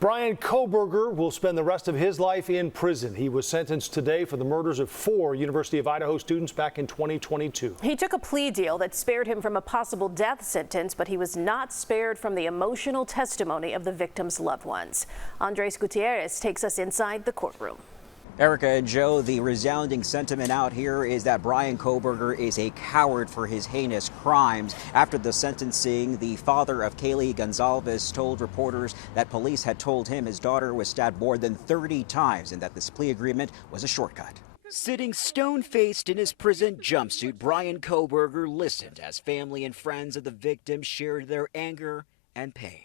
Bryan Kohberger will spend the rest of his life in prison. He was sentenced today for the murders of 4 University of Idaho students back in 2022. He took a plea deal that spared him from a possible death sentence, but he was not spared from the emotional testimony of the victims' loved ones. Andres Gutierrez takes us inside the courtroom. Erica and Joe, the resounding sentiment out here is that Bryan Kohberger is a coward for his heinous crimes. After the sentencing, the father of Kaylee Gonzalez told reporters that police had told him his daughter was stabbed more than 30 times and that this plea agreement was a shortcut. Sitting stone-faced in his prison jumpsuit, Bryan Kohberger listened as family and friends of the victims shared their anger and pain.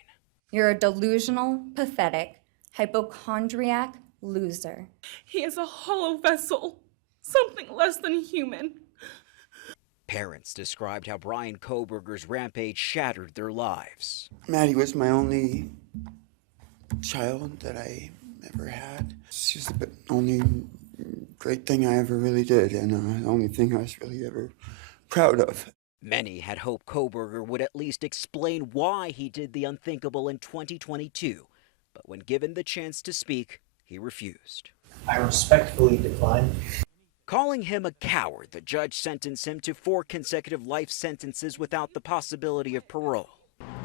You're a delusional, pathetic, hypochondriac loser. He is a hollow vessel, something less than human. Parents described how Bryan Kohberger's rampage shattered their lives. Maddie was my only child that I ever had. She's the only great thing I ever really did, and the only thing I was really ever proud of. Many had hoped Kohberger would at least explain why he did the unthinkable in 2022, but when given the chance to speak, he refused. I respectfully decline. Calling him a coward, the judge sentenced him to 4 consecutive life sentences without the possibility of parole.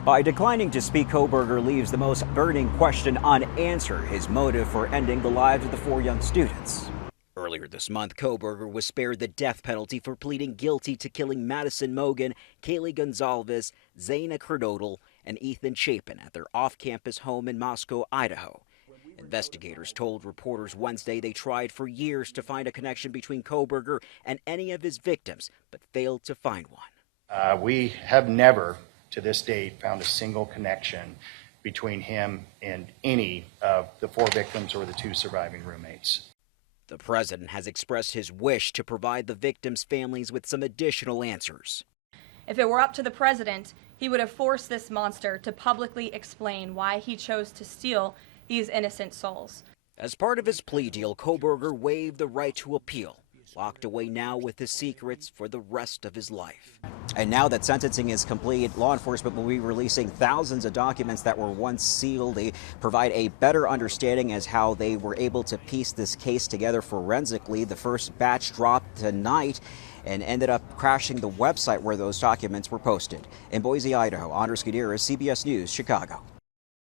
By declining to speak, Kohberger leaves the most burning question unanswered: his motive for ending the lives of the 4 young students. Earlier this month, Kohberger was spared the death penalty for pleading guilty to killing Madison Mogen, Kaylee Gonzalez, Zaina Kernodle, and Ethan Chapin at their off-campus home in Moscow, Idaho. Investigators told reporters Wednesday they tried for years to find a connection between Kohberger and any of his victims, but failed to find one. We have never, to this date, found a single connection between him and any of the 4 victims or the 2 surviving roommates. The president has expressed his wish to provide the victims' families with some additional answers. If it were up to the president, he would have forced this monster to publicly explain why he chose to steal these innocent souls. As part of his plea deal, Kohberger waived the right to appeal, locked away now with his secrets for the rest of his life. And now that sentencing is complete, law enforcement will be releasing thousands of documents that were once sealed. They provide a better understanding as how they were able to piece this case together forensically. The first batch dropped tonight and ended up crashing the website where those documents were posted. In Boise, Idaho, Andres Gutierrez, CBS News, Chicago.